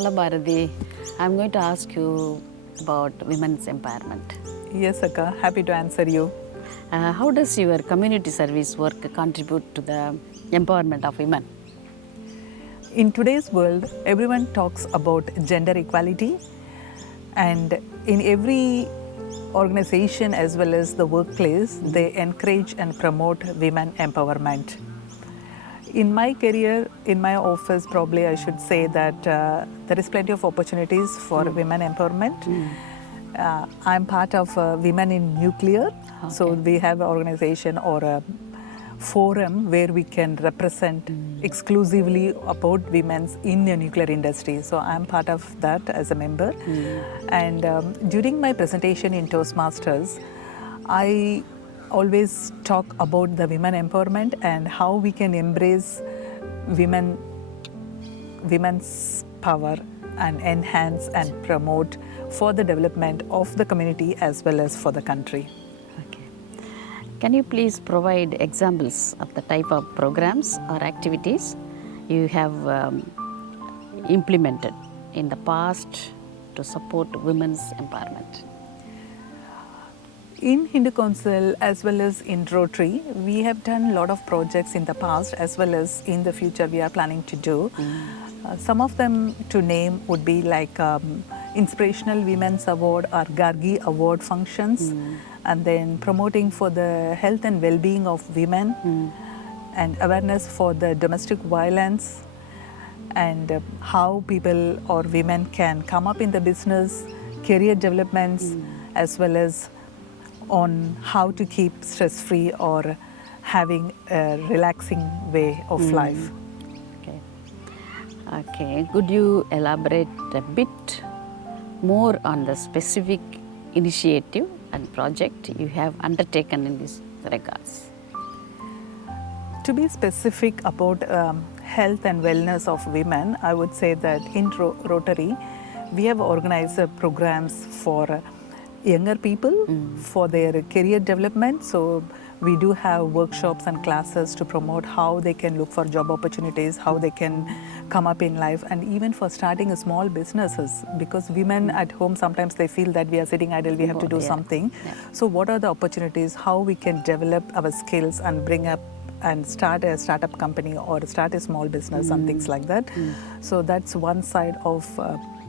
Hello Bharathi, I'm going to ask you about women's empowerment. Yes, Akka, happy to answer you. How does your community service work contribute to the empowerment of women? In today's world, everyone talks about gender equality, and in every organization as well as the workplace, they encourage and promote women empowerment. In my career, in my office, probably I should say that there is plenty of opportunities for women empowerment. I'm part of Women in Nuclear, so we have an organization or a forum where we can represent exclusively about women in the nuclear industry. So I'm part of that as a member. And during my presentation in Toastmasters, I always talk about the women empowerment and how we can embrace women's power and enhance and promote for the development of the community as well as for the country. Okay. Can you please provide examples of the type of programs or activities you have implemented in the past to support women's empowerment? In Hindu Council as well as in Rotary, we have done a lot of projects in the past as well as in the future we are planning to do. Some of them to name would be like Inspirational Women's Award or Gargi Award functions, and then promoting for the health and well-being of women, and awareness for the domestic violence, and how people or women can come up in the business, career developments, as well as on how to keep stress-free or having a relaxing way of life. Okay, could you elaborate a bit more on the specific initiative and project you have undertaken in this regards? To be specific about health and wellness of women, I would say that in Rotary, we have organized programs for younger people for their career development. So we do have workshops and classes to promote how they can look for job opportunities, how they can come up in life, and even for starting a small businesses, because women at home sometimes they feel that we are sitting idle, we have to do something. So what are the opportunities, how we can develop our skills and bring up and start a startup company or start a small business and things like that. So that's one side of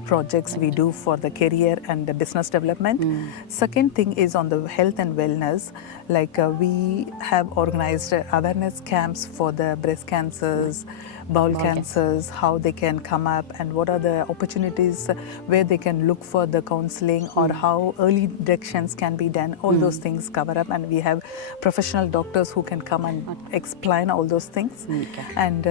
projects we do for the career and the business development. Second thing is on the health and wellness, like we have organized awareness camps for the breast cancers, bowel cancers, how they can come up and what are the opportunities where they can look for the counseling or how early detections can be done. All those things cover up, and we have professional doctors who can come and explain all those things. And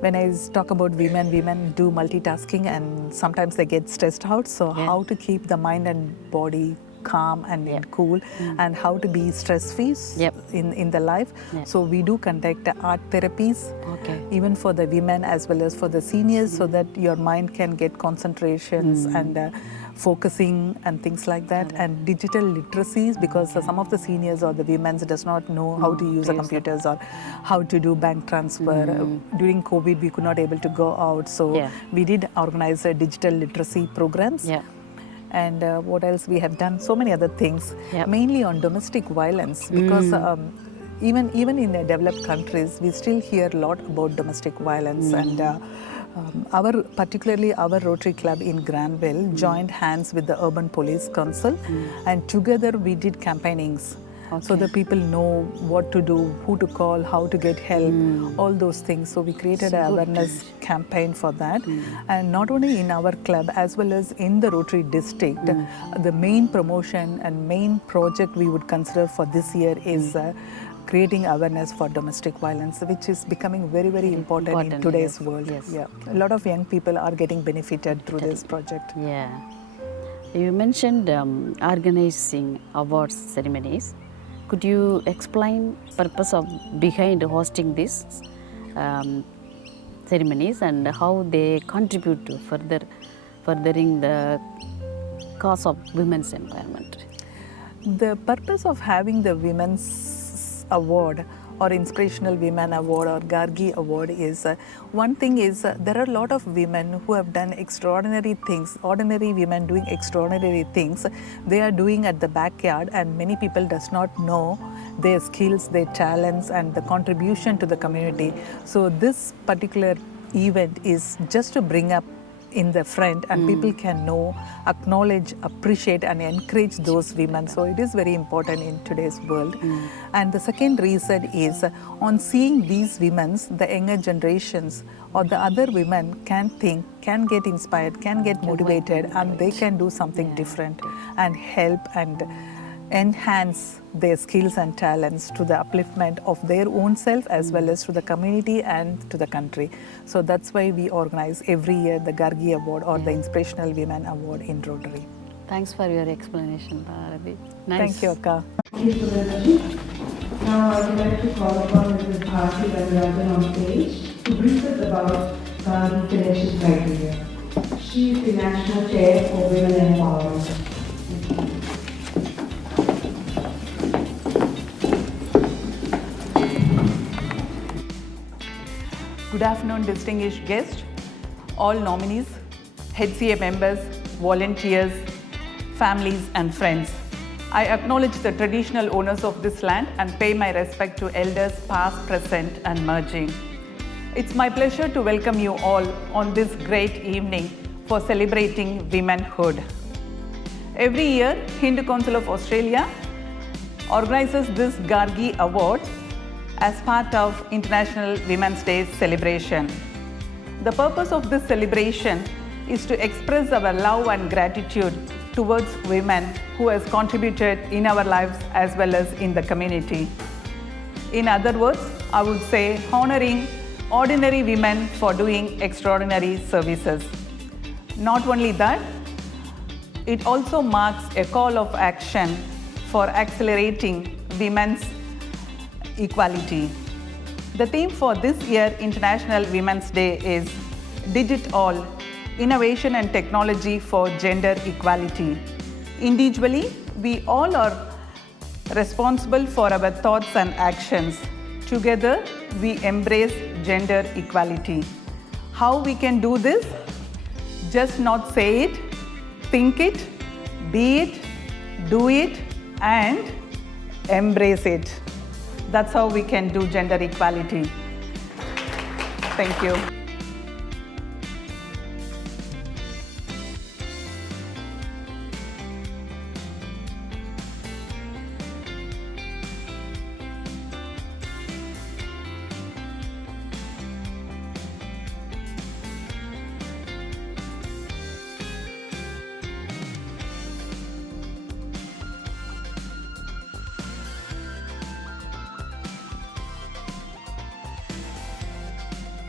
when I talk about women do multitasking and sometimes they get stressed out. So how to keep the mind and body calm and cool, and how to be stress-free in the life. So we do conduct art therapies, even for the women as well as for the seniors, so that your mind can get concentrations and focusing and things like that. And digital literacies, because some of the seniors or the women does not know how to use the computers or how to do bank transfer. During COVID, we could not able to go out, so we did organize digital literacy programs. And what else we have done? So many other things, mainly on domestic violence, because even in the developed countries, we still hear a lot about domestic violence. And particularly our Rotary Club in Granville joined hands with the Urban Police Council, and together we did campaignings. So that people know what to do, who to call, how to get help, all those things. So we created an awareness campaign for that. And not only in our club, as well as in the Rotary district, the main promotion and main project we would consider for this year is creating awareness for domestic violence, which is becoming very, very important in today's world. A lot of young people are getting benefited through this project. You mentioned organizing awards ceremonies. Could you explain purpose of behind hosting these ceremonies and how they contribute to furthering the cause of women's empowerment? The purpose of having the Women's Award or Inspirational Women Award or Gargi Award is one thing is there are a lot of women who have done extraordinary things, ordinary women doing extraordinary things they are doing at the backyard, and many people does not know their skills, their talents and the contribution to the community. So this particular event is just to bring up in the front and people can know, acknowledge, appreciate and encourage those women. So it is very important in today's world. And the second reason is on seeing these women, the younger generations or the other women can think, can get inspired, can get motivated and they can do something different and help and enhance their skills and talents to the upliftment of their own self as well as to the community and to the country. So that's why we organize every year the Gargi Award or the Inspirational Women Award in Rotary. Thanks for your explanation, Bharathi. Nice. Thank you, Akka. Thank you, Suresh. Now I would like to call upon Mrs. Bharathi on stage to brief us about Gargi selection criteria. She is the National Chair for Women Empowerment. Good afternoon, distinguished guests, all nominees, HCA members, volunteers, families and friends. I acknowledge the traditional owners of this land and pay my respect to elders past, present and emerging. It's my pleasure to welcome you all on this great evening for celebrating womenhood. Every year, Hindu Council of Australia organizes this Gargi Award as part of International Women's Day celebration. The purpose of this celebration is to express our love and gratitude towards women who has contributed in our lives as well as in the community. In other words, I would say honoring ordinary women for doing extraordinary services. Not only that, it also marks a call of action for accelerating women's equality. The theme for this year International Women's Day is Digit-All, Innovation and Technology for Gender Equality. Individually, we all are responsible for our thoughts and actions. Together, we embrace gender equality. How we can do this? Just not say it, think it, be it, do it, and embrace it. That's how we can do gender equality. Thank you.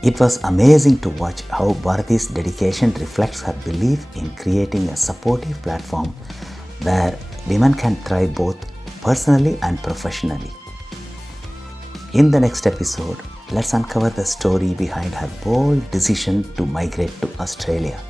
It was amazing to watch how Bharathi's dedication reflects her belief in creating a supportive platform where women can thrive both personally and professionally. In the next episode, let's uncover the story behind her bold decision to migrate to Australia.